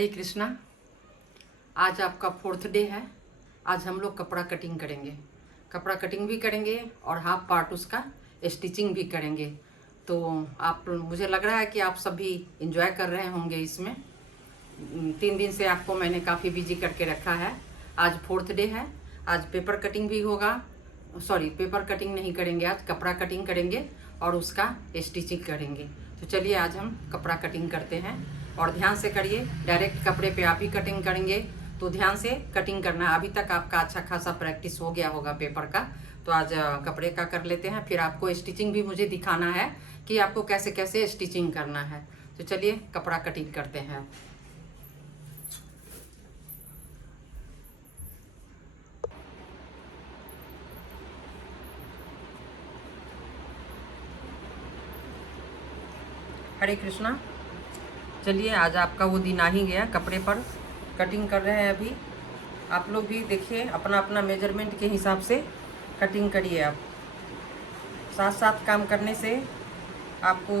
हरे कृष्णा। आज आपका 4th day है। आज हम लोग कपड़ा कटिंग करेंगे। कपड़ा कटिंग भी करेंगे और हाफ पार्ट उसका स्टिचिंग भी करेंगे। तो आप, मुझे लग रहा है कि आप सभी इंजॉय कर रहे होंगे इसमें। 3 दिन से आपको मैंने काफ़ी बिजी करके रखा है। आज 4th डे है। आज पेपर कटिंग भी होगा। सॉरी, पेपर कटिंग नहीं करेंगे, आज कपड़ा कटिंग करेंगे और उसका स्टिचिंग करेंगे। तो चलिए आज हम कपड़ा कटिंग करते हैं और ध्यान से करिए। डायरेक्ट कपड़े पे आप ही कटिंग करेंगे तो ध्यान से कटिंग करना है। अभी तक आपका अच्छा खासा प्रैक्टिस हो गया होगा पेपर का, तो आज कपड़े का कर लेते हैं। फिर आपको स्टिचिंग भी मुझे दिखाना है कि आपको कैसे कैसे स्टिचिंग करना है। तो चलिए कपड़ा कटिंग करते हैं। हरे कृष्णा। चलिए आज आपका वो दिन आ ही गया। कपड़े पर कटिंग कर रहे हैं अभी। आप लोग भी देखिए, अपना अपना मेजरमेंट के हिसाब से कटिंग करिए। आप साथ साथ काम करने से आपको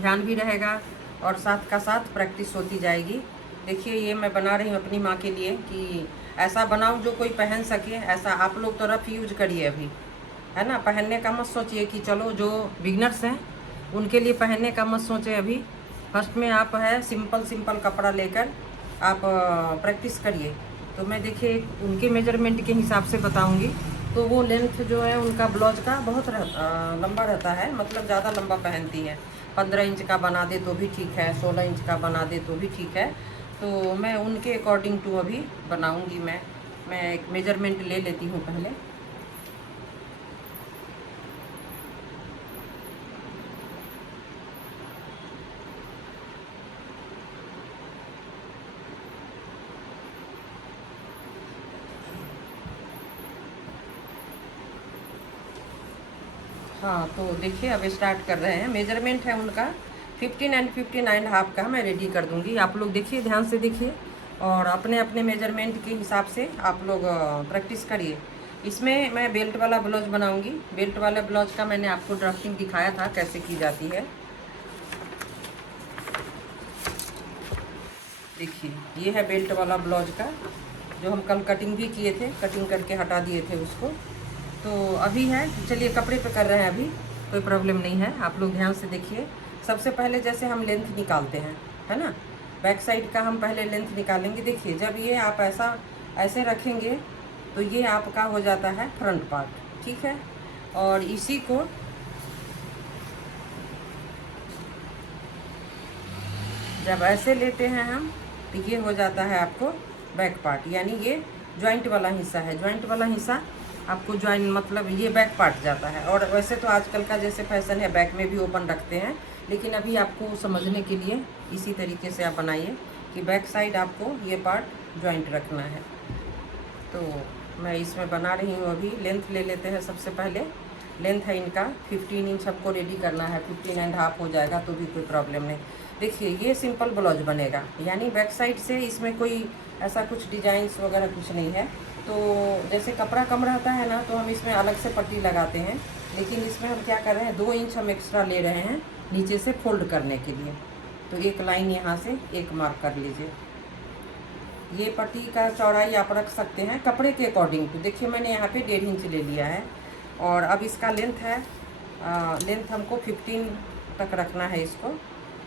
ध्यान भी रहेगा और साथ का साथ प्रैक्टिस होती जाएगी। देखिए ये मैं बना रही हूँ अपनी माँ के लिए कि ऐसा बनाऊँ जो कोई पहन सके। ऐसा आप लोग तो रफ यूज करिए अभी, है ना। पहनने का मत सोचिए कि चलो जो बिगनर्स हैं उनके लिए पहनने का मत सोचें अभी। फर्स्ट में आप है सिंपल कपड़ा लेकर आप प्रैक्टिस करिए। तो मैं देखिए उनके मेजरमेंट के हिसाब से बताऊंगी। तो वो लेंथ जो है उनका ब्लाउज का बहुत लंबा रहता है, मतलब ज़्यादा लंबा पहनती है। 15 इंच का बना दे तो भी ठीक है, 16 इंच का बना दे तो भी ठीक है। तो मैं उनके अकॉर्डिंग टू अभी बनाऊंगी। मैं एक मेजरमेंट ले लेती हूँ पहले। हाँ तो देखिए अब स्टार्ट कर रहे हैं। मेजरमेंट है उनका 15 एंड 59 हाफ का मैं रेडी कर दूंगी। आप लोग देखिए, ध्यान से देखिए और अपने अपने मेजरमेंट के हिसाब से आप लोग प्रैक्टिस करिए। इसमें मैं बेल्ट वाला ब्लाउज बनाऊंगी। बेल्ट वाला ब्लाउज का मैंने आपको ड्राफ्टिंग दिखाया था कैसे की जाती है। देखिए ये है बेल्ट वाला ब्लाउज का, जो हम कल कटिंग भी किए थे, कटिंग करके हटा दिए थे उसको। तो अभी है, चलिए कपड़े पे कर रहे हैं अभी, कोई प्रॉब्लम नहीं है। आप लोग ध्यान से देखिए। सबसे पहले जैसे हम लेंथ निकालते हैं, है ना, बैक साइड का हम पहले लेंथ निकालेंगे। देखिए जब ये आप ऐसे रखेंगे तो ये आपका हो जाता है फ्रंट पार्ट, ठीक है। और इसी को जब ऐसे लेते हैं हम तो ये हो जाता है आपको बैक पार्ट, यानी ये जॉइंट वाला हिस्सा है। जॉइंट वाला हिस्सा आपको जॉइंट मतलब ये बैक पार्ट जाता है। और वैसे तो आजकल का जैसे फैशन है बैक में भी ओपन रखते हैं, लेकिन अभी आपको समझने के लिए इसी तरीके से आप बनाइए कि बैक साइड आपको ये पार्ट जॉइंट रखना है। तो मैं इसमें बना रही हूँ अभी। लेंथ ले लेते हैं सबसे पहले। लेंथ है इनका 15 इंच हमको रेडी करना है। 15 एंड हाफ हो जाएगा तो भी कोई प्रॉब्लम नहीं। देखिए ये सिंपल ब्लाउज बनेगा, यानी बैक साइड से इसमें कोई ऐसा कुछ डिजाइंस वगैरह कुछ नहीं है। तो जैसे कपड़ा कम रहता है ना तो हम इसमें अलग से पट्टी लगाते हैं, लेकिन इसमें हम क्या कर रहे हैं 2 इंच हम एक्स्ट्रा ले रहे हैं नीचे से फोल्ड करने के लिए। तो एक लाइन यहाँ से एक मार्क कर लीजिए। ये पट्टी का चौड़ाई आप रख सकते हैं कपड़े के अकॉर्डिंग टू। देखिए मैंने यहाँ पे 1.5 इंच ले लिया है। और अब इसका लेंथ है, लेंथ हमको 15 तक रखना है इसको।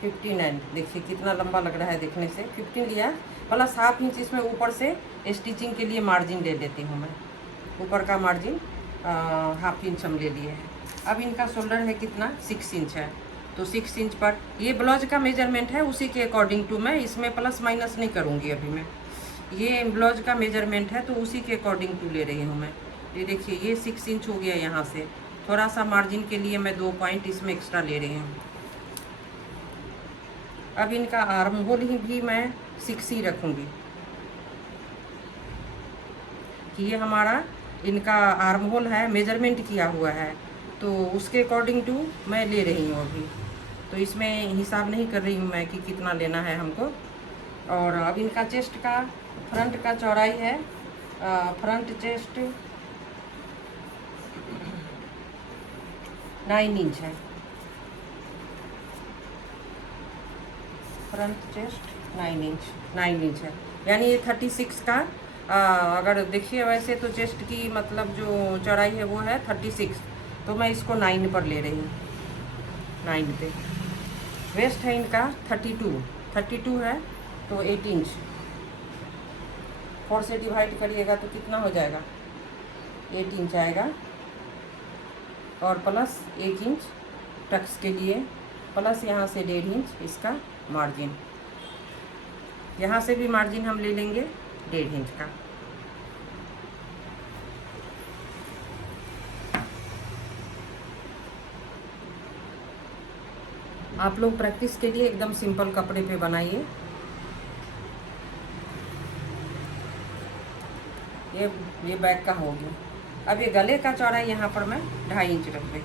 15 एंड देखिए कितना लंबा लग रहा है देखने से। 15 लिया प्लस हाफ इंच इसमें ऊपर से स्टिचिंग के लिए मार्जिन ले लेती हूँ मैं। ऊपर का मार्जिन हाफ इंच हम ले लिए हैं। अब इनका शोल्डर है कितना, 6 इंच है। तो 6 इंच पर ये ब्लाउज का मेजरमेंट है, उसी के अकॉर्डिंग टू मैं इसमें प्लस माइनस नहीं करूँगी अभी मैं। ये ब्लाउज का मेजरमेंट है तो उसी के अकॉर्डिंग टू ले रही हूँ मैं। ये देखिए ये 6 इंच हो गया। यहाँ से थोड़ा सा मार्जिन के लिए मैं 2 पॉइंट इसमें एक्स्ट्रा ले रही हूँ। अब इनका आर्म होल भी मैं 6 ही रखूँगी कि ये हमारा इनका आर्म होल है, मेजरमेंट किया हुआ है, तो उसके अकॉर्डिंग टू मैं ले रही हूँ अभी। तो इसमें हिसाब नहीं कर रही हूँ मैं कि कितना लेना है हमको। और अब इनका चेस्ट का, फ्रंट का चौड़ाई है, फ्रंट चेस्ट 9 इंच है। फ्रंट चेस्ट 9 इंच, 9 इंच है, यानी ये 36 का अगर देखिए वैसे तो चेस्ट की मतलब जो चौड़ाई है वो है 36, तो मैं इसको 9 पर ले रही हूँ, 9 पे। वेस्ट है इनका 32 है, तो 8 इंच 4 से डिवाइड करिएगा तो कितना हो जाएगा, 8 इंच आएगा। और प्लस 1 इंच टक्स के लिए, प्लस यहाँ से 1.5 इंच इसका मार्जिन, यहाँ से भी मार्जिन हम ले लेंगे 1.5 इंच का। आप लोग प्रैक्टिस के लिए एकदम सिंपल कपड़े पे बनाइए। ये बैक का हो गया। अब ये गले का चौड़ाई यहाँ पर मैं 2.5 इंच रख रही।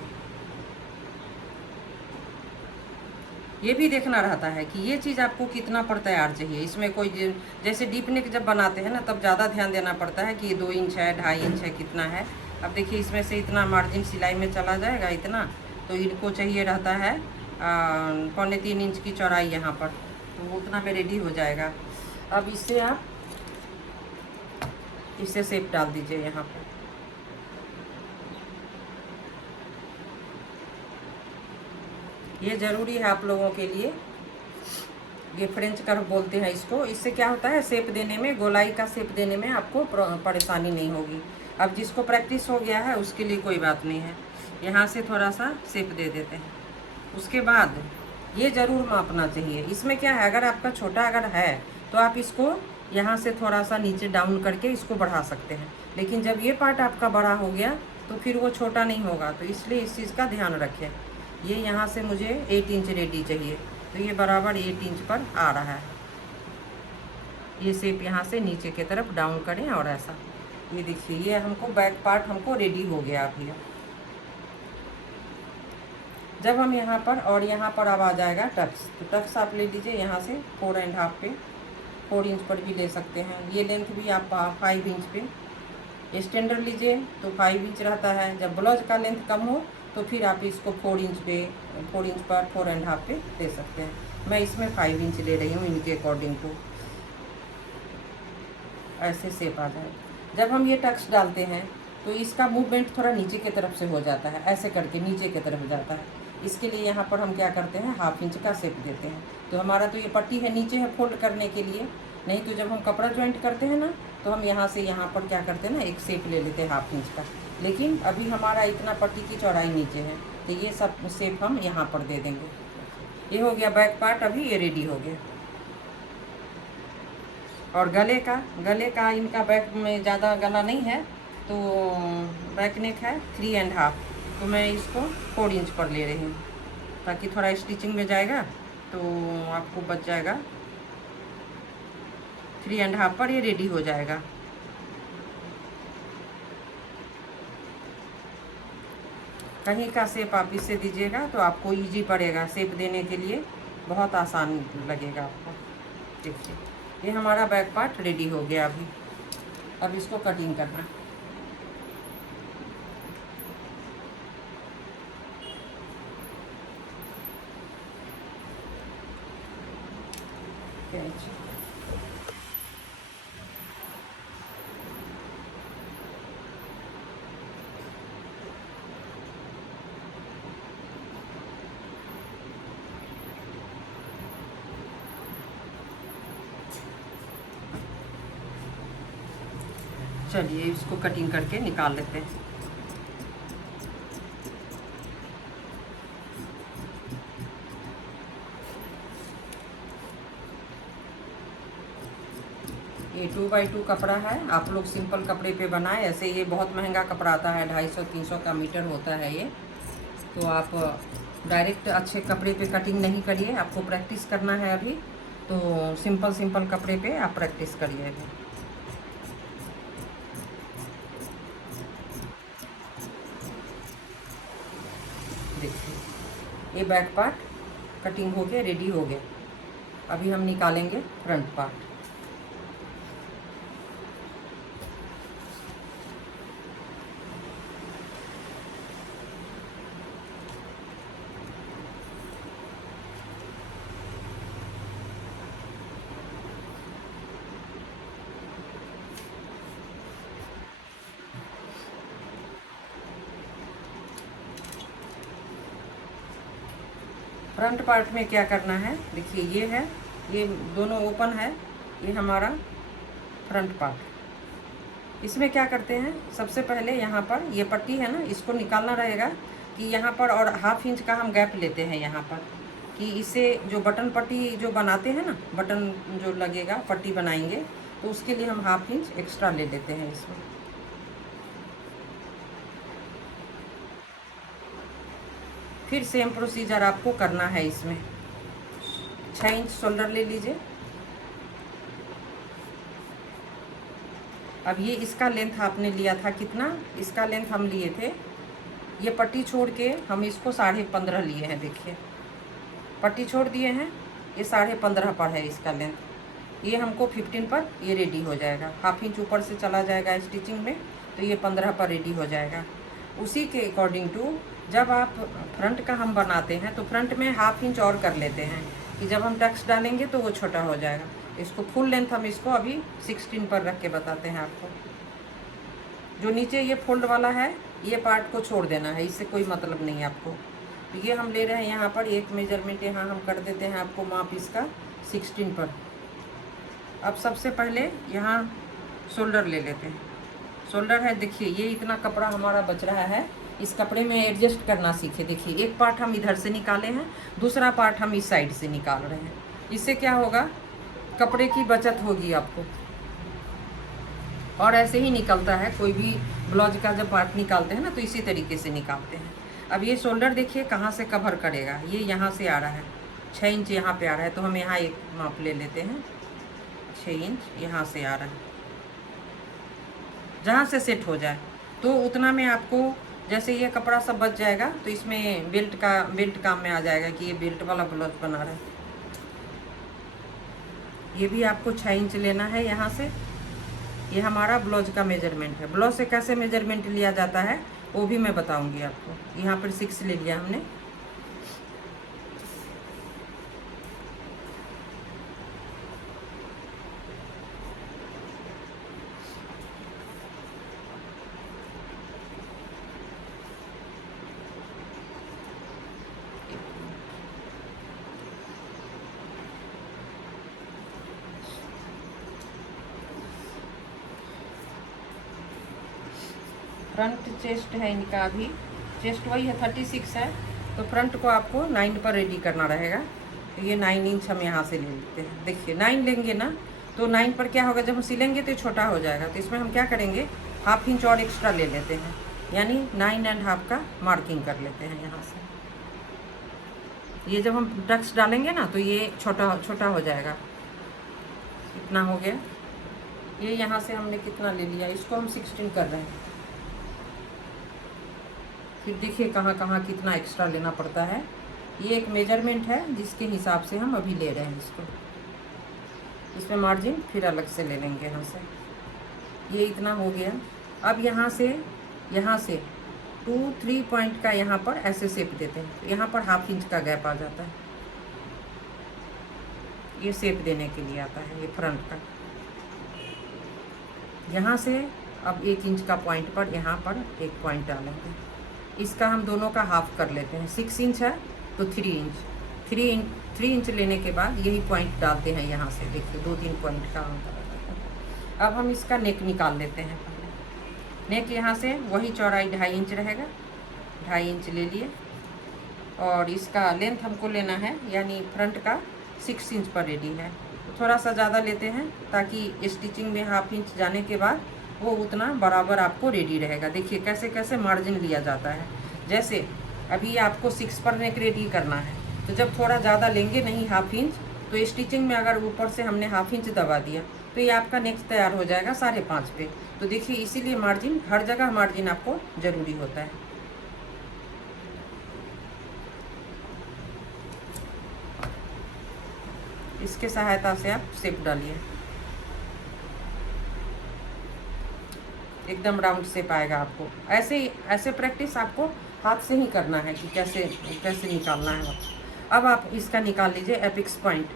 ये भी देखना रहता है कि ये चीज़ आपको कितना पर तैयार चाहिए। इसमें कोई जैसे डीप नेक जब बनाते हैं ना, तब ज़्यादा ध्यान देना पड़ता है कि ये 2 इंच है, 2.5 इंच है, कितना है। अब देखिए इसमें से इतना मार्जिन सिलाई में चला जाएगा इतना, तो इनको चाहिए रहता है 2.25 इंच की चौड़ाई यहाँ पर, तो उतना में रेडी हो जाएगा। अब इससे आप इसे शेप डाल दीजिए यहाँ पर। ये ज़रूरी है आप लोगों के लिए, ये फ्रेंच कर्व बोलते हैं इसको। इससे क्या होता है, शेप देने में, गोलाई का शेप देने में आपको परेशानी नहीं होगी। अब जिसको प्रैक्टिस हो गया है उसके लिए कोई बात नहीं है। यहाँ से थोड़ा सा शेप दे देते हैं। उसके बाद ये ज़रूर मापना चाहिए। इसमें क्या है, अगर आपका छोटा अगर है तो आप इसको यहाँ से थोड़ा सा नीचे डाउन करके इसको बढ़ा सकते हैं, लेकिन जब ये पार्ट आपका बड़ा हो गया तो फिर वो छोटा नहीं होगा, तो इसलिए इस चीज़ का ध्यान रखें। ये यहाँ से मुझे 8 इंच रेडी चाहिए, तो ये बराबर 8 इंच पर आ रहा है। ये शेप यहाँ से नीचे की तरफ डाउन करें और ऐसा, ये देखिए ये हमको बैक पार्ट हमको रेडी हो गया अभी। जब हम यहाँ पर और यहाँ पर अब आ जाएगा टक्स, तो टक्स आप ले लीजिए यहाँ से 4.5 पे, 4 इंच पर भी ले सकते हैं। ये लेंथ भी आप 5 इंच पे। स्टैंडर्ड लीजिए तो 5 इंच रहता है। जब ब्लाउज का लेंथ कम हो तो फिर आप इसको 4 इंच पे, 4 इंच पर 4.5 पे ले सकते हैं। मैं इसमें 5 इंच ले रही हूँ इनके अकॉर्डिंग टू, ऐसे शेप आ जाए। जब हम ये टक्स डालते हैं तो इसका मूवमेंट थोड़ा नीचे की तरफ से हो जाता है, ऐसे करके नीचे की तरफ जाता है। इसके लिए यहाँ पर हम क्या करते हैं, 1/2 इंच का शेप देते हैं। तो हमारा तो ये पट्टी है नीचे है फोल्ड करने के लिए, नहीं तो जब हम कपड़ा ज्वाइंट करते हैं ना, तो हम यहाँ से यहाँ पर क्या करते हैं ना, एक शेप ले लेते हैं 1/2 इंच का। लेकिन अभी हमारा इतना पट्टी की चौड़ाई नीचे है, तो ये सब शेप हम यहाँ पर दे देंगे। ये हो गया बैक पार्ट, अभी ये रेडी हो गया। और गले का इनका बैक में ज़्यादा गला नहीं है, तो बैक नेक है 3.5, तो मैं इसको 4 इंच पर ले रही हूँ, ताकि थोड़ा स्टिचिंग में जाएगा तो आपको बच जाएगा। 3.5 पर ये रेडी हो जाएगा। कहीं का शेप आप इससे दीजिएगा तो आपको इजी पड़ेगा, शेप देने के लिए बहुत आसान लगेगा आपको। देखिए ये हमारा बैक पार्ट रेडी हो गया अभी। अब इसको कटिंग करना। चलिए इसको कटिंग करके निकाल लेते हैं। ये 2x2 कपड़ा है, आप लोग सिंपल कपड़े पे बनाए। ऐसे ये बहुत महंगा कपड़ा आता है, 250-300 का मीटर होता है ये। तो आप डायरेक्ट अच्छे कपड़े पे कटिंग नहीं करिए, आपको प्रैक्टिस करना है अभी। तो सिंपल कपड़े पे आप प्रैक्टिस करिए अभी। देखिए ये बैक पार्ट कटिंग हो गया, रेडी हो गया। अभी हम निकालेंगे फ्रंट पार्ट। फ्रंट पार्ट में क्या करना है, देखिए ये है, ये दोनों ओपन है, ये हमारा फ्रंट पार्ट। इसमें क्या करते हैं, सबसे पहले यहाँ पर ये पट्टी है ना, इसको निकालना रहेगा कि यहाँ पर, और 1/2 इंच का हम गैप लेते हैं यहाँ पर, कि इसे जो बटन पट्टी जो बनाते हैं ना, बटन जो लगेगा पट्टी बनाएंगे, तो उसके लिए हम 1/2 इंच एक्स्ट्रा ले लेते हैं इसमें। फिर सेम प्रोसीजर आपको करना है इसमें। 6 इंच शोल्डर ले लीजिए। अब ये इसका लेंथ आपने लिया था कितना, इसका लेंथ हम लिए थे, ये पट्टी छोड़ के हम इसको 15.5 लिए हैं। देखिए पट्टी छोड़ दिए हैं, ये 15.5 पर है इसका लेंथ। ये हमको 15 पर ये रेडी हो जाएगा, 1/2 इंच ऊपर से चला जाएगा स्टिचिंग में, तो ये 15 पर रेडी हो जाएगा। उसी के अकॉर्डिंग टू जब आप फ्रंट का हम बनाते हैं तो फ्रंट में 1/2 इंच और कर लेते हैं कि जब हम टक्स डालेंगे तो वो छोटा हो जाएगा। इसको फुल लेंथ हम इसको अभी 16 पर रख के बताते हैं आपको। जो नीचे ये फोल्ड वाला है, ये पार्ट को छोड़ देना है, इससे कोई मतलब नहीं है आपको। तो ये हम ले रहे हैं यहाँ पर एक मेजरमेंट, यहाँ हम कर देते हैं आपको माप इसका 16 पर। अब सबसे पहले यहाँ शोल्डर ले लेते हैं। शोल्डर है, देखिए ये इतना कपड़ा हमारा बच रहा है, इस कपड़े में एडजस्ट करना सीखे। देखिए एक पार्ट हम इधर से निकाले हैं, दूसरा पार्ट हम इस साइड से निकाल रहे हैं। इससे क्या होगा, कपड़े की बचत होगी आपको। और ऐसे ही निकलता है, कोई भी ब्लाउज का जब पार्ट निकालते हैं ना, तो इसी तरीके से निकालते हैं। अब ये शोल्डर देखिए कहाँ से कवर करेगा, ये यहाँ से आ रहा है, 6 इंच यहाँ पे आ रहा है, तो हम यहाँ एक माप ले लेते हैं। 6 इंच यहाँ से आ रहा है, जहाँ से सेट हो जाए तो उतना में आपको, जैसे ये कपड़ा सब बच जाएगा तो इसमें बेल्ट काम में आ जाएगा कि ये बेल्ट वाला ब्लाउज बना रहा है। ये भी आपको 6 इंच लेना है यहाँ से। ये हमारा ब्लाउज का मेजरमेंट है। ब्लाउज से कैसे मेजरमेंट लिया जाता है वो भी मैं बताऊंगी आपको। यहाँ पर 6 ले लिया हमने। फ्रंट चेस्ट है इनका, अभी चेस्ट वही है 36 है, तो फ्रंट को आपको 9 पर रेडी करना रहेगा। तो ये 9 इंच हम यहाँ से ले लेते हैं। देखिए 9 लेंगे ना, तो 9 पर क्या होगा, जब हम सिलेंगे तो छोटा हो जाएगा, तो इसमें हम क्या करेंगे, 1/2 इंच और एक्स्ट्रा ले लेते हैं, यानी 9.5 का मार्किंग कर लेते हैं यहाँ से। ये जब हम टक्स डालेंगे ना तो ये छोटा छोटा हो जाएगा। इतना हो गया। ये यहाँ से हमने कितना ले लिया, इसको हम 16 कर रहे हैं। फिर देखिए कहाँ कहाँ कितना एक्स्ट्रा लेना पड़ता है। ये एक मेजरमेंट है जिसके हिसाब से हम अभी ले रहे हैं इसको। इसमें मार्जिन फिर अलग से ले लेंगे यहाँ से। ये इतना हो गया। अब यहाँ से 2-3 पॉइंट का यहाँ पर ऐसे शेप देते हैं, तो यहाँ पर 1/2 इंच का गैप आ जाता है। ये शेप देने के लिए आता है, ये फ्रंट का। यहाँ से अब 1 इंच का पॉइंट पर यहाँ पर एक पॉइंट डालेंगे। इसका हम दोनों का हाफ कर लेते हैं। 6 इंच है तो 3 इंच, 3 इंच लेने के बाद यही पॉइंट डालते हैं यहाँ से। देखिए 2-3 पॉइंट का अंतर आता है। अब हम इसका नेक निकाल लेते हैं। नेक यहाँ से वही चौड़ाई 2.5 इंच रहेगा, 2.5 इंच ले लिए। और इसका लेंथ हमको लेना है, यानी फ्रंट का 6 इंच पर रेडी है, तो थोड़ा सा ज़्यादा लेते हैं ताकि स्टिचिंग में 1/2 इंच जाने के बाद वो उतना बराबर आपको रेडी रहेगा। देखिए कैसे कैसे मार्जिन लिया जाता है। जैसे अभी आपको 6 पर नेक रेडी करना है, तो जब थोड़ा ज़्यादा लेंगे नहीं 1/2 इंच, तो स्टिचिंग में अगर ऊपर से हमने 1/2 इंच दबा दिया तो ये आपका नेक तैयार हो जाएगा 5.5 पे। तो देखिए इसीलिए मार्जिन, हर जगह मार्जिन आपको ज़रूरी होता है। इसके सहायता से आप शेप डालिए, एकदम राउंड शेप आएगा आपको। ऐसे प्रैक्टिस आपको हाथ से ही करना है कि कैसे कैसे निकालना है। अब आप इसका निकाल लीजिए एपिक्स पॉइंट।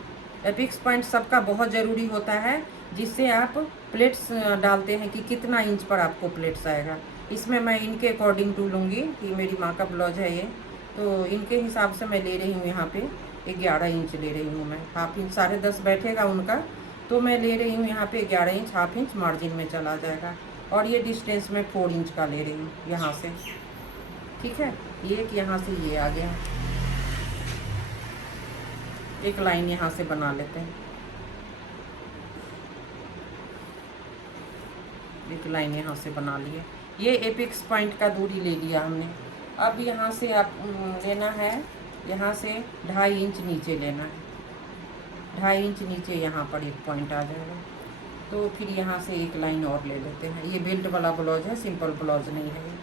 एपिक्स पॉइंट सबका बहुत ज़रूरी होता है, जिससे आप प्लेट्स डालते हैं कि कितना इंच पर आपको प्लेट्स आएगा। इसमें मैं इनके अकॉर्डिंग टू लूँगी कि मेरी माँ का ब्लाउज है ये, तो इनके हिसाब से मैं ले रही हूँ यहाँ पे 11 इंच ले रही हूँ मैं। हाफ इंच 10.5 बैठेगा उनका, तो मैं ले रही हूँ यहाँ पे 11 इंच, हाफ इंच मार्जिन में चला जाएगा। और ये डिस्टेंस में 4 इंच का ले रही हूँ यहाँ से, ठीक है। ये एक यहाँ से ये आ गया, एक लाइन यहाँ से बना लेते हैं, एक लाइन यहाँ से बना लिए। ये एपेक्स पॉइंट का दूरी ले लिया हमने। अब यहाँ से आप लेना है, यहाँ से 2.5 इंच नीचे लेना है, 2.5 इंच नीचे यहाँ पर एक पॉइंट आ जाएगा। तो फिर यहाँ से एक लाइन और ले लेते हैं। ये बेल्ट वाला ब्लाउज है, सिंपल ब्लाउज नहीं है।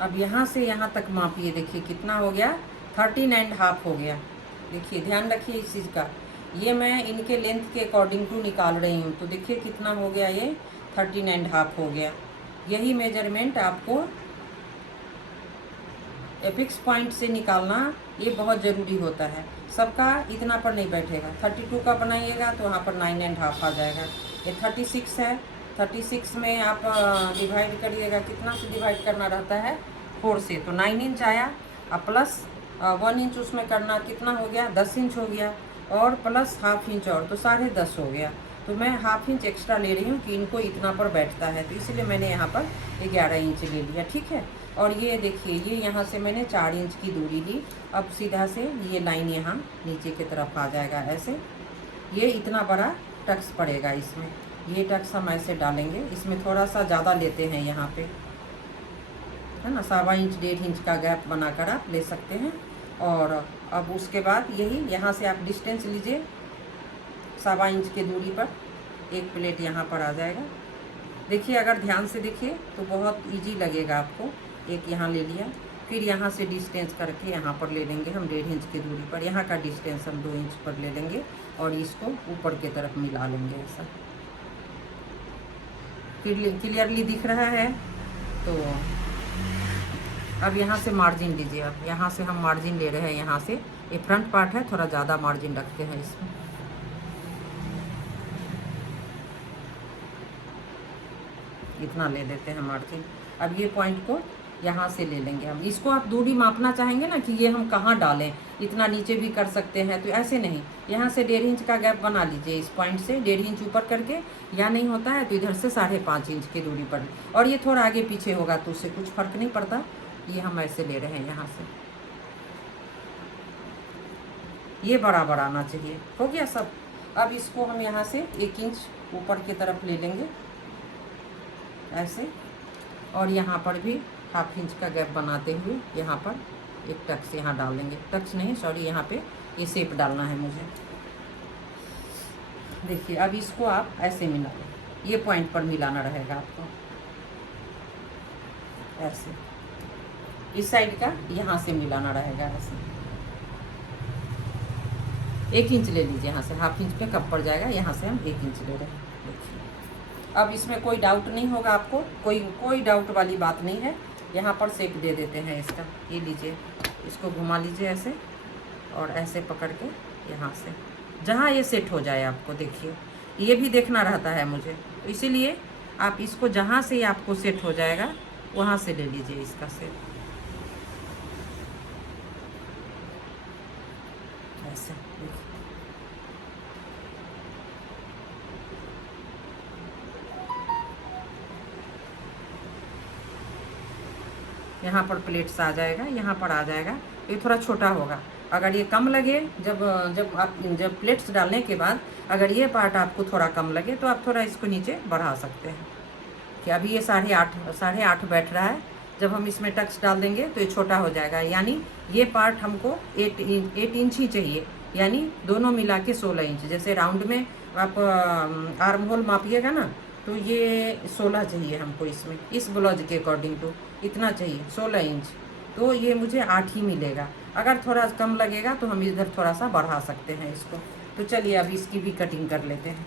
अब यहाँ से यहाँ तक मापिए, देखिए कितना हो गया, 13.5 हो गया। देखिए ध्यान रखिए इस चीज़ का, ये मैं इनके लेंथ के अकॉर्डिंग टू निकाल रही हूँ। तो देखिए कितना हो गया, ये 13.5 हो गया। यही मेजरमेंट आपको एपेक्स पॉइंट से निकालना ये बहुत ज़रूरी होता है। सबका इतना पर नहीं बैठेगा। 32 का बनाइएगा तो वहाँ पर 9.5 आ जाएगा। ये 36 है, 36 में आप डिवाइड करिएगा, कितना से डिवाइड करना रहता है, 4 से, तो 9 इंच आया। अब प्लस 1 इंच उसमें करना, कितना हो गया, 10 इंच हो गया। और प्लस हाफ इंच और, तो 10.5 हो गया। तो मैं हाफ इंच एक्स्ट्रा ले रही हूँ कि इनको इतना पर बैठता है, तो इसलिए मैंने यहाँ पर 11 इंच ले लिया, ठीक है। और ये देखिए, ये यहाँ से मैंने 4 इंच की दूरी ली। अब सीधा से ये लाइन यहाँ नीचे की तरफ आ जाएगा ऐसे। ये इतना बड़ा टक्स पड़ेगा इसमें, ये टक्स हम ऐसे डालेंगे। इसमें थोड़ा सा ज़्यादा लेते हैं यहाँ पे, है ना, 1.25 इंच 1.5 इंच का गैप बनाकर आप ले सकते हैं। और अब उसके बाद यही यहाँ से आप डिस्टेंस लीजिए 1.25 इंच की दूरी पर, एक प्लेट यहाँ पर आ जाएगा। देखिए अगर ध्यान से देखिए तो बहुत इजी लगेगा आपको। एक यहाँ ले लिया, फिर यहाँ से डिस्टेंस करके यहाँ पर ले लेंगे हम 1.5 इंच की दूरी पर। यहाँ का डिस्टेंस हम 2 इंच पर ले लेंगे और इसको ऊपर की तरफ मिला लेंगे ऐसा। क्लियरली दिख रहा है। तो अब यहाँ से मार्जिन लीजिए। अब यहाँ से हम मार्जिन ले रहे हैं, यहाँ से ये फ्रंट पार्ट है, थोड़ा ज़्यादा मार्जिन रखते हैं इसमें। इतना ले लेते हैं मार्जिन। अब ये पॉइंट को यहाँ से ले लेंगे हम। इसको आप दूरी मापना चाहेंगे ना कि ये हम कहाँ डालें, इतना नीचे भी कर सकते हैं, तो ऐसे नहीं, यहाँ से 1.5 इंच का गैप बना लीजिए इस पॉइंट से, 1.5 इंच ऊपर करके, या नहीं होता है तो इधर से 5.5 इंच की दूरी पर। और ये थोड़ा आगे पीछे होगा तो उससे कुछ फर्क नहीं पड़ता। ये हम ऐसे ले रहे हैं यहाँ से, ये बराबर आना चाहिए। हो गया सब। अब इसको हम यहाँ से 1 इंच ऊपर की तरफ ले लेंगे ऐसे, और यहाँ पर भी हाफ इंच का गैप बनाते हुए यहाँ पर एक टक्स यहाँ डाल देंगे। टक्स नहीं, सॉरी, यहाँ पे ये शेप डालना है मुझे। देखिए अब इसको आप ऐसे मिला लें, ये पॉइंट पर मिलाना रहेगा आपको ऐसे। इस साइड का यहाँ से मिलाना रहेगा ऐसे। 1 इंच ले लीजिए यहाँ से, हाफ इंच पे कब पड़ जाएगा, यहाँ से हम 1 इंच ले रहे हैं। देखिए अब इसमें कोई डाउट नहीं होगा आपको, कोई डाउट वाली बात नहीं है। यहाँ पर शेप दे देते हैं इसका। ये लीजिए, इसको घुमा लीजिए ऐसे, और ऐसे पकड़ के यहाँ से जहाँ ये सेट हो जाए आपको। देखिए ये भी देखना रहता है मुझे, तो इसीलिए आप इसको जहाँ से आपको सेट हो जाएगा वहाँ से ले लीजिए इसका सेट ऐसे। यहाँ पर प्लेट्स आ जाएगा, यहाँ पर आ जाएगा। ये थोड़ा छोटा होगा। अगर ये कम लगे, जब प्लेट्स डालने के बाद अगर ये पार्ट आपको थोड़ा कम लगे तो आप थोड़ा इसको नीचे बढ़ा सकते हैं। कि अभी ये 8.5 बैठ रहा है, जब हम इसमें टक्स डाल देंगे तो ये छोटा हो जाएगा। यानी ये पार्ट हमको 8 इंच ही चाहिए, यानी दोनों मिला के 16 इंच। जैसे राउंड में आप आर्म होल मापिएगा ना, तो ये 16 चाहिए हमको इसमें, इस ब्लाउज के अकॉर्डिंग टू इतना चाहिए 16 इंच। तो ये मुझे 8 ही मिलेगा। अगर थोड़ा कम लगेगा तो हम इधर थोड़ा सा बढ़ा सकते हैं इसको। तो चलिए अब इसकी भी कटिंग कर लेते हैं।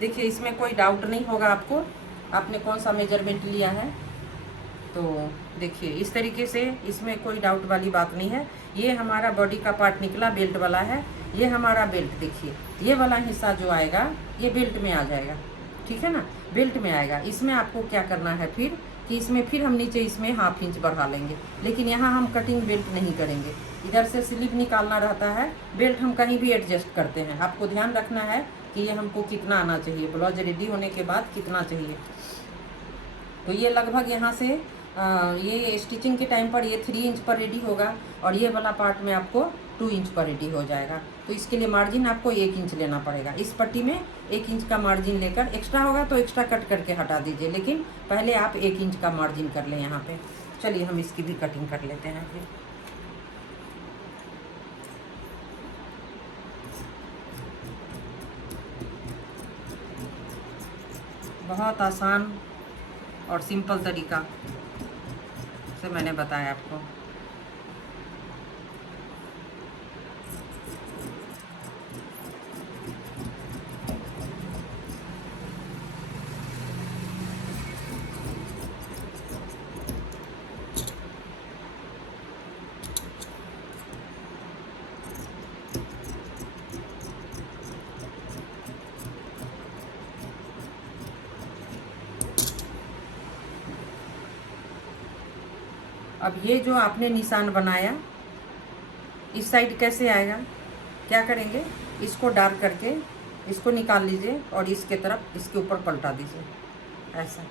देखिए इसमें कोई डाउट नहीं होगा आपको, आपने कौन सा मेजरमेंट लिया है। तो देखिए इस तरीके से, इसमें कोई डाउट वाली बात नहीं है। ये हमारा बॉडी का पार्ट निकला, बेल्ट वाला है। ये हमारा बेल्ट, देखिए ये वाला हिस्सा जो आएगा ये बेल्ट में आ जाएगा, ठीक है ना, बेल्ट में आएगा। इसमें आपको क्या करना है, फिर कि इसमें फिर हम नीचे इसमें 1/2 इंच बढ़ा लेंगे। लेकिन यहाँ हम कटिंग बेल्ट नहीं करेंगे, इधर से स्लीव निकालना रहता है, बेल्ट हम कहीं भी एडजस्ट करते हैं। आपको ध्यान रखना है कि ये हमको कितना आना चाहिए, ब्लाउज रेडी होने के बाद कितना चाहिए। तो ये लगभग यहाँ से ये स्टिचिंग के टाइम पर ये 3 इंच पर रेडी होगा और ये वाला पार्ट में आपको 2 इंच पर रेडी हो जाएगा। तो इसके लिए मार्जिन आपको 1 इंच लेना पड़ेगा। इस पट्टी में 1 इंच का मार्जिन लेकर, एक्स्ट्रा होगा तो एक्स्ट्रा कट करके हटा दीजिए, लेकिन पहले आप 1 इंच का मार्जिन कर लें यहाँ पे। चलिए हम इसकी भी कटिंग कर लेते हैं फिर। बहुत आसान और सिंपल तरीका से मैंने बताया आपको। अब ये जो आपने निशान बनाया इस साइड कैसे आएगा, क्या करेंगे, इसको डार्क करके इसको निकाल लीजिए और इसके तरफ इसके ऊपर पलटा दीजिए ऐसा,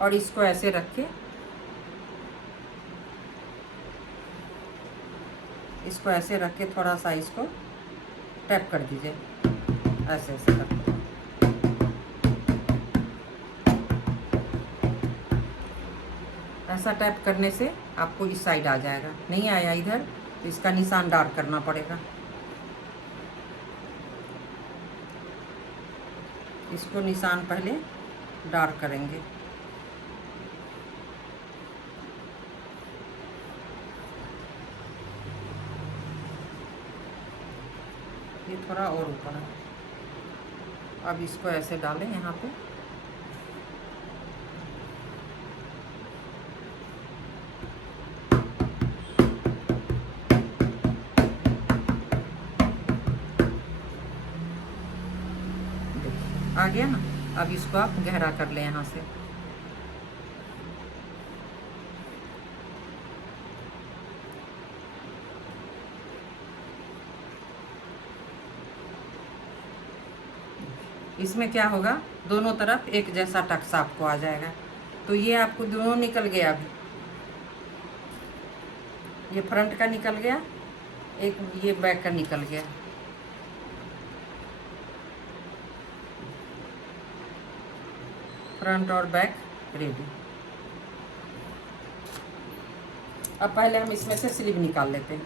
और इसको ऐसे रख के इसको ऐसे रख के थोड़ा सा इसको टैप कर दीजिए ऐसे ऐसे करके। ऐसा टैप करने से आपको इस साइड आ जाएगा। नहीं आया इधर तो इसका निशान डार्क करना पड़ेगा। इसको निशान पहले डार्क करेंगे। ये थोड़ा और ऊपर है। अब इसको ऐसे डालें यहाँ पे, आ गया ना। अब इसको आप गहरा कर लें यहाँ से। इसमें क्या होगा, दोनों तरफ एक जैसा टक्स आपको आ जाएगा। तो ये आपको दोनों निकल गया। अभी ये फ्रंट का निकल गया, एक ये बैक का निकल गया। फ्रंट और बैक रेडी। अब पहले हम इसमें से स्लीव निकाल लेते हैं।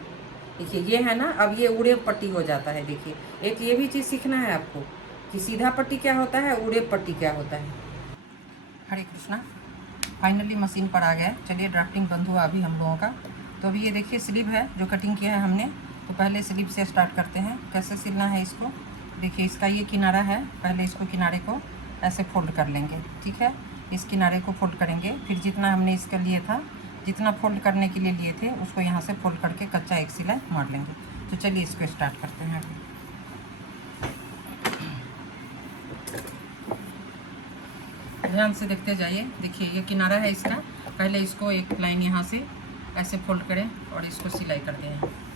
देखिए ये है ना, अब ये उड़े पट्टी हो जाता है। देखिए एक ये भी चीज़ सीखना है आपको कि सीधा पट्टी क्या होता है, उड़े पट्टी क्या होता है। हरे कृष्णा, फाइनली मशीन पर आ गया। चलिए ड्राफ्टिंग बंद हुआ अभी हम लोगों का। तो अभी ये देखिए स्लीव है जो कटिंग किया है हमने। तो पहले स्लीव से स्टार्ट करते हैं, कैसे सिलना है इसको। देखिए इसका ये किनारा है, पहले इसको किनारे को ऐसे फोल्ड कर लेंगे। ठीक है, इस किनारे को फोल्ड करेंगे। फिर जितना हमने इसका लिए था, जितना फोल्ड करने के लिए लिए थे, उसको यहाँ से फोल्ड करके कच्चा एक सिलाई मार लेंगे। तो चलिए इसको स्टार्ट करते हैं अभी। ध्यान से देखते जाइए। देखिए ये किनारा है इसका, पहले इसको एक लाइन यहाँ से ऐसे फोल्ड करें और इसको सिलाई कर दें।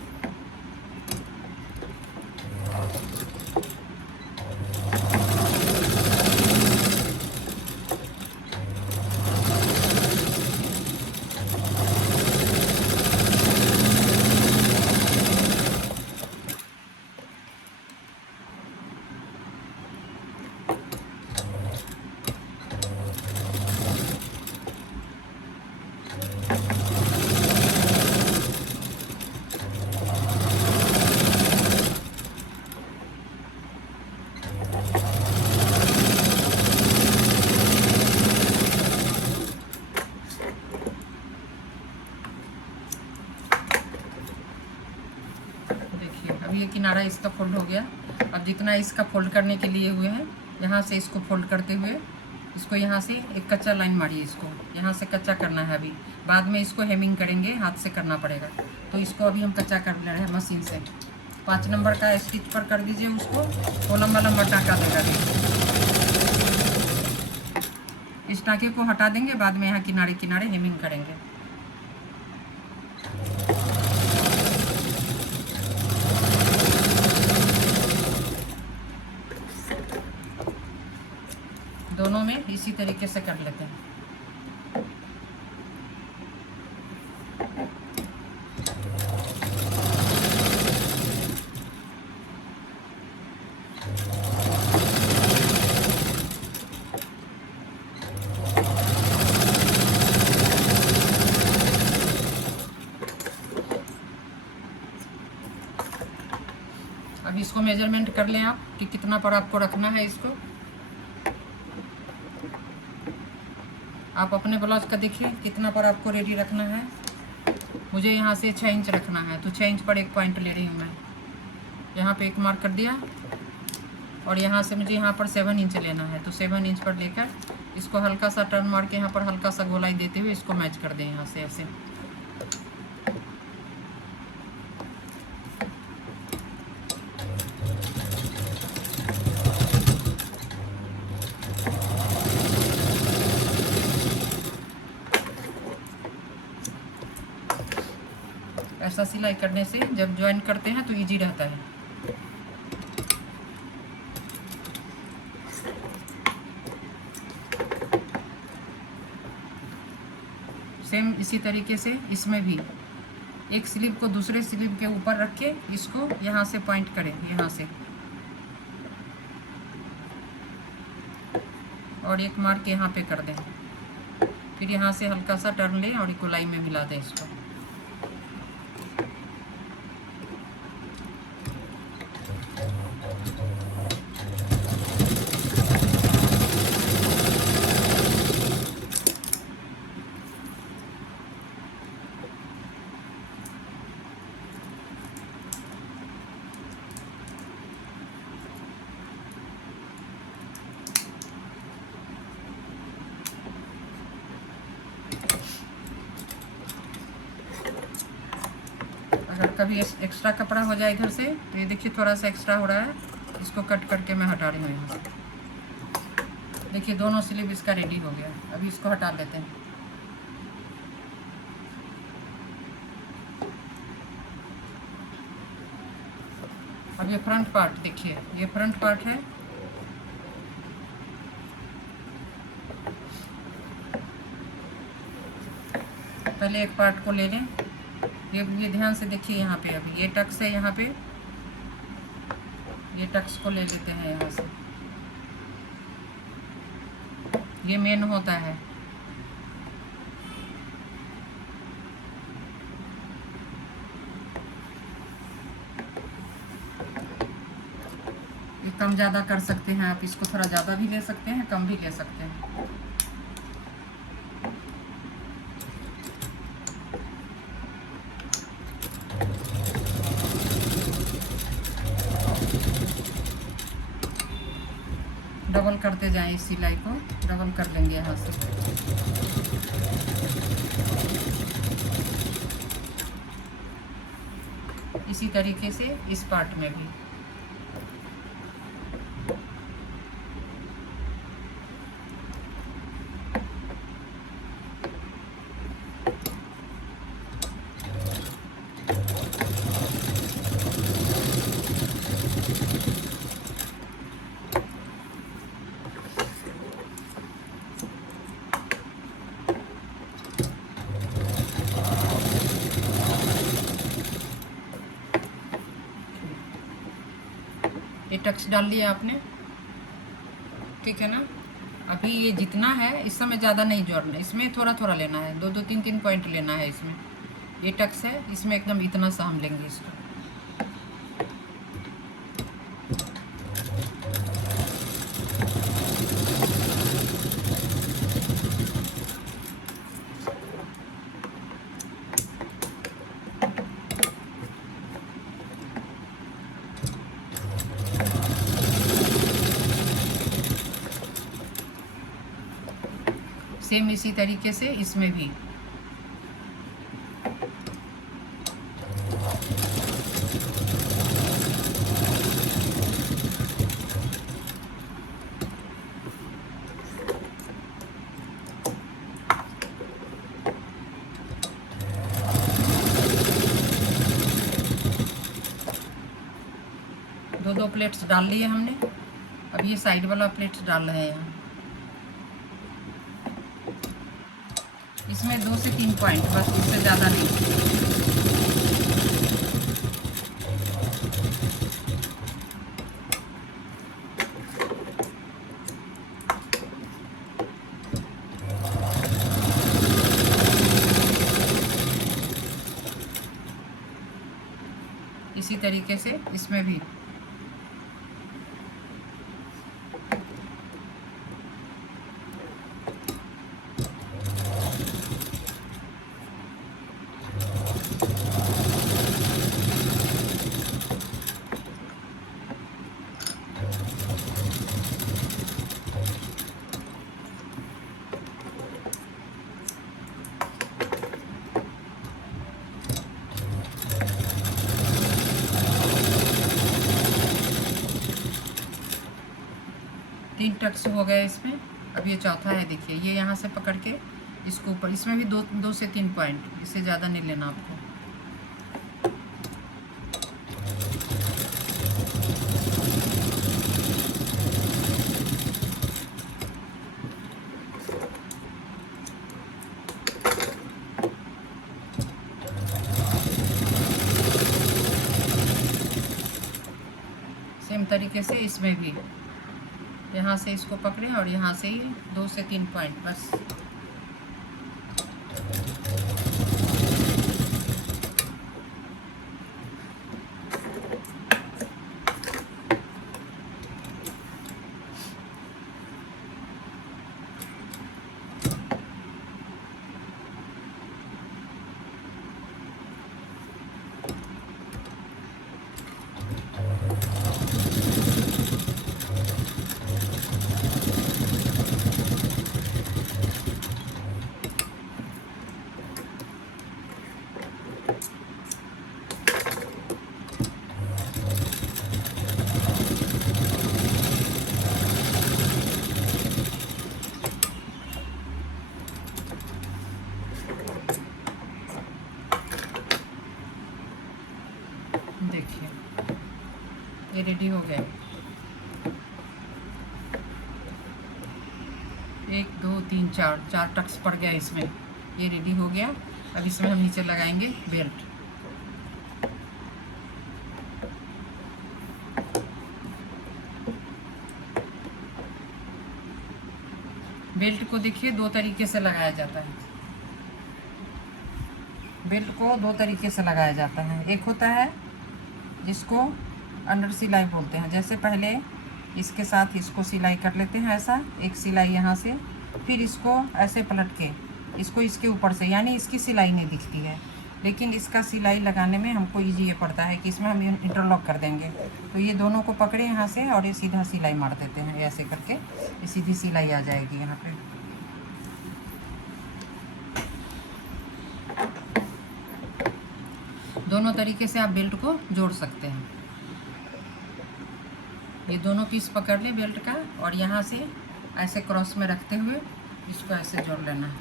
ये किनारा इसका फोल्ड हो गया। अब जितना इसका फोल्ड करने के लिए हुए हैं, यहाँ से इसको फोल्ड करते हुए इसको यहाँ से एक कच्चा लाइन मारिए। इसको यहाँ से कच्चा करना है। अभी बाद में इसको हेमिंग करेंगे, हाथ से करना पड़ेगा। तो इसको अभी हम कच्चा कर ले रहे हैं मशीन से। 5 नंबर का स्टिच पर कर दीजिए उसको, वो लंबा लंबा टाँका देगा। इस टाँके को हटा देंगे, बाद में यहाँ किनारे किनारे हेमिंग करेंगे। दोनों में इसी तरीके से कर लेते हैं। अब इसको मेजरमेंट कर लें आप कि कितना पर आपको रखना है इसको। आप अपने ब्लाउज का देखिए कितना पर आपको रेडी रखना है। मुझे यहाँ से 6 इंच रखना है, तो 6 इंच पर 1 पॉइंट ले रही हूँ मैं। यहाँ पे 1 मार्क कर दिया, और यहाँ से मुझे यहाँ पर 7 इंच लेना है, तो 7 इंच पर लेकर इसको हल्का सा टर्न मार के यहाँ पर हल्का सा गोलाई देते हुए इसको मैच कर दें यहाँ से ऐसे। ऐसा सिलाई करने से जब ज्वाइन करते हैं तो इजी रहता है। सेम इसी तरीके से इसमें भी एक स्लीव को दूसरे स्लीव के ऊपर रख के इसको यहाँ से पॉइंट करें, यहाँ से, और 1 मार्क यहाँ पे कर दें। फिर यहाँ से हल्का सा टर्न लें और गोलाई में मिला दें इसको। अगर कभी एक्स्ट्रा कपड़ा हो जाए इधर से, तो ये देखिए थोड़ा सा एक्स्ट्रा हो रहा है, इसको कट करके मैं हटा रही हूँ यहाँ से। देखिए दोनों स्लीव इसका रेडी हो गया। अभी इसको हटा लेते हैं। अब ये फ्रंट पार्ट देखिए, ये फ्रंट पार्ट है। पहले एक पार्ट को ले लें। ये ध्यान से देखिए, यहाँ पे अभी ये टक्स है, यहाँ पे ये टक्स को ले लेते हैं यहाँ से। ये मेन होता है। ये कम ज़्यादा कर सकते हैं आप, इसको थोड़ा ज़्यादा भी ले सकते हैं, कम भी ले सकते हैं। डबल करते जाएं, इस सिलाई को डबल कर लेंगे यहाँ से। इसी तरीके से इस पार्ट में भी। ये टक्स डाल लिया आपने, ठीक है ना। अभी ये जितना है इस समय ज़्यादा नहीं जोड़ना, इसमें थोड़ा थोड़ा लेना है, 2 2 3 3 पॉइंट लेना है इसमें। ये टक्स है, इसमें एकदम इतना सा हम लेंगे इसको। सेम इसी तरीके से इसमें भी। प्लेट्स डाल लिए हमने। अब ये साइड वाला प्लेट्स डाल रहे हैं यहाँ। इसमें 2 से 3 पॉइंट बस, इससे ज़्यादा नहीं। इसी तरीके से इसमें भी टक्स हो गया इसमें। अब ये चौथा है, देखिए ये यहाँ से पकड़ के इसको ऊपर, इसमें भी 2 से 3 पॉइंट, इससे ज़्यादा नहीं लेना आपको। सेम तरीके से इसमें भी यहाँ से इसको पकड़े और यहाँ से ही 2 से 3 पॉइंट बस। देखिए ये रेडी हो गया। 1 2 3 4 टक्स पड़ गया इसमें, ये रेडी हो गया। अब इसमें हम नीचे लगाएंगे बेल्ट। बेल्ट को देखिए 2 तरीके से लगाया जाता है। बेल्ट को 2 तरीके से लगाया जाता है। एक होता है जिसको अंडर सिलाई बोलते हैं, जैसे पहले इसके साथ इसको सिलाई कर लेते हैं ऐसा, एक सिलाई यहाँ से, फिर इसको ऐसे पलट के इसको इसके ऊपर से, यानी इसकी सिलाई नहीं दिखती है, लेकिन इसका सिलाई लगाने में हमको इजी ये पड़ता है कि इसमें हम इंटरलॉक कर देंगे। तो ये दोनों को पकड़े यहाँ से और ये सीधा सिलाई मार देते हैं, ऐसे करके ये सीधी सिलाई आ जाएगी यहाँ पे। दोनों तरीके से आप बेल्ट को जोड़ सकते हैं। ये दोनों पीस पकड़ ले बेल्ट का और यहाँ से ऐसे क्रॉस में रखते हुए इसको ऐसे जोड़ लेना है।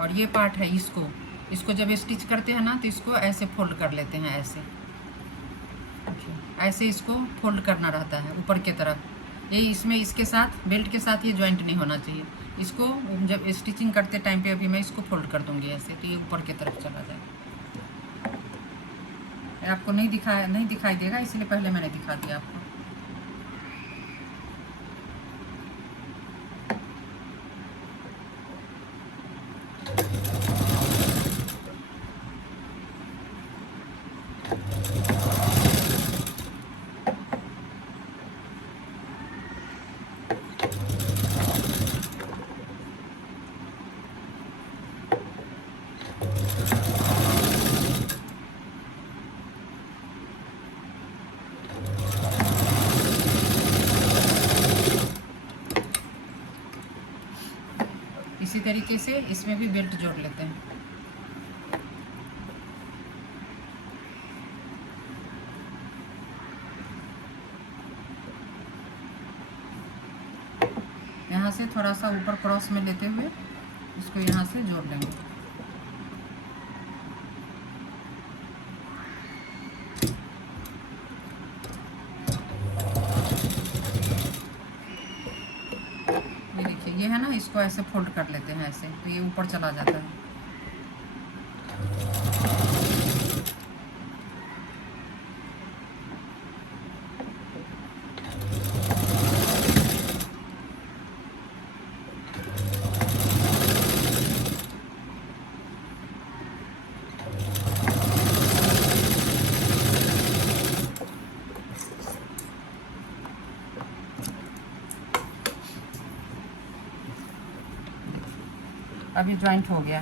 और ये पार्ट है, इसको जब स्टिच करते हैं ना तो इसको ऐसे फोल्ड कर लेते हैं, ऐसे इसको फोल्ड करना रहता है ऊपर की तरफ। ये इसमें इसके साथ बेल्ट के साथ ये जॉइंट नहीं होना चाहिए। इसको जब स्टिचिंग करते टाइम पे अभी मैं इसको फोल्ड कर दूंगी ऐसे, तो ये ऊपर की तरफ चला जाएगा। आपको नहीं दिखाई देगा, इसलिए पहले मैंने दिखा दिया आपको। इसी तरीके से इसमें भी बेल्ट जोड़ लेते हैं। यहाँ से थोड़ा सा ऊपर क्रॉस में लेते हुए इसको यहाँ से जोड़ लेंगे। ये देखिए, ये है ना, इसको ऐसे फोल्ड कर लेते हैं ऐसे, तो ये ऊपर चला जाता है। अभी जॉइंट हो गया,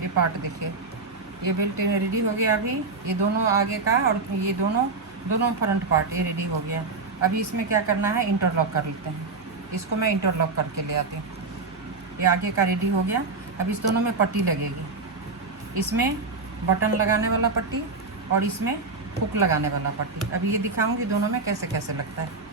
ये पार्ट देखिए, ये बेल्ट रेडी हो गया। अभी ये दोनों आगे का और ये दोनों फ्रंट पार्ट ये रेडी हो गया। अभी इसमें क्या करना है, इंटरलॉक कर लेते हैं। इसको मैं इंटरलॉक करके ले आती हूँ। ये आगे का रेडी हो गया। अब इस दोनों में पट्टी लगेगी, इसमें बटन लगाने वाला पट्टी और इसमें हुक लगाने वाला पट्टी। अभी ये दिखाऊंगी दोनों में कैसे कैसे लगता है।